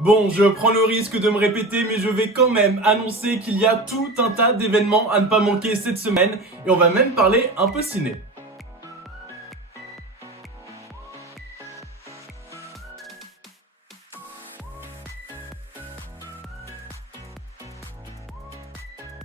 Bon, je prends le risque de me répéter, mais je vais quand même annoncer qu'il y a tout un tas d'événements à ne pas manquer cette semaine, et on va même parler un peu ciné.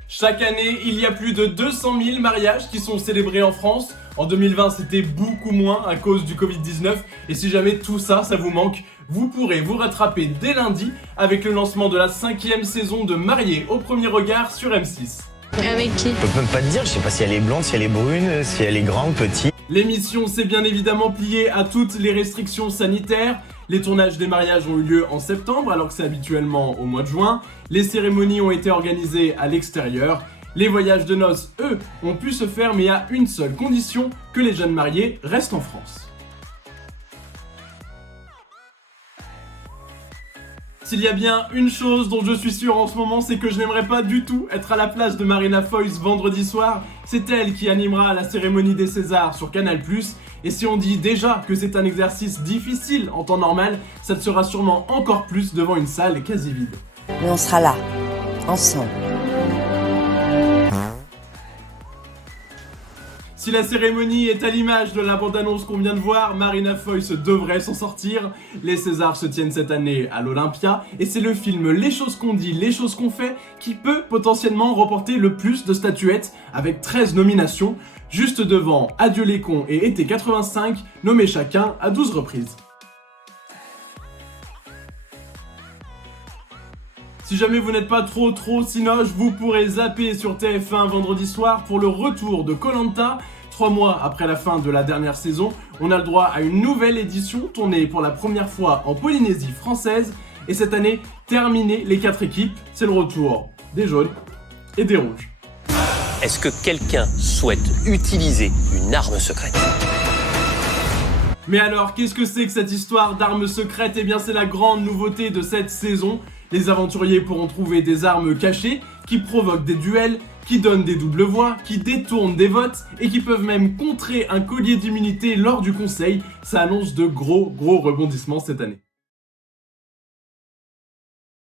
Chaque année, il y a plus de 200 000 mariages qui sont célébrés en France. En 2020, c'était beaucoup moins à cause du Covid-19. Et si jamais tout ça, ça vous manque, vous pourrez vous rattraper dès lundi avec le lancement de la 5e saison de Mariés au premier regard sur M6. Avec qui? Je peux même pas te dire, je sais pas si elle est blonde, si elle est brune, si elle est grande, petite. L'émission s'est bien évidemment pliée à toutes les restrictions sanitaires. Les tournages des mariages ont eu lieu en septembre alors que c'est habituellement au mois de juin. Les cérémonies ont été organisées à l'extérieur. Les voyages de noces, eux, ont pu se faire mais à une seule condition, que les jeunes mariés restent en France. S'il y a bien une chose dont je suis sûr en ce moment, c'est que je n'aimerais pas du tout être à la place de Marina Foïs vendredi soir. C'est elle qui animera la cérémonie des Césars sur Canal+. Et si on dit déjà que c'est un exercice difficile en temps normal, ça le sera sûrement encore plus devant une salle quasi vide. Mais on sera là, ensemble. Si la cérémonie est à l'image de la bande-annonce qu'on vient de voir, Marina Foïs devrait s'en sortir. Les Césars se tiennent cette année à l'Olympia et c'est le film Les choses qu'on dit, les choses qu'on fait qui peut potentiellement remporter le plus de statuettes avec 13 nominations, juste devant Adieu les cons et Été 85, nommés chacun à 12 reprises. Si jamais vous n'êtes pas trop cinoche, vous pourrez zapper sur TF1 vendredi soir pour le retour de Koh-Lanta. 3 mois après la fin de la dernière saison, on a le droit à une nouvelle édition tournée pour la première fois en Polynésie française. Et cette année, terminer les 4 équipes, c'est le retour des jaunes et des rouges. Est-ce que quelqu'un souhaite utiliser une arme secrète ? Mais alors, qu'est-ce que c'est que cette histoire d'armes secrètes? Eh bien, c'est la grande nouveauté de cette saison. Les aventuriers pourront trouver des armes cachées qui provoquent des duels, qui donnent des doubles voix, qui détournent des votes et qui peuvent même contrer un collier d'immunité lors du conseil. Ça annonce de gros rebondissements cette année.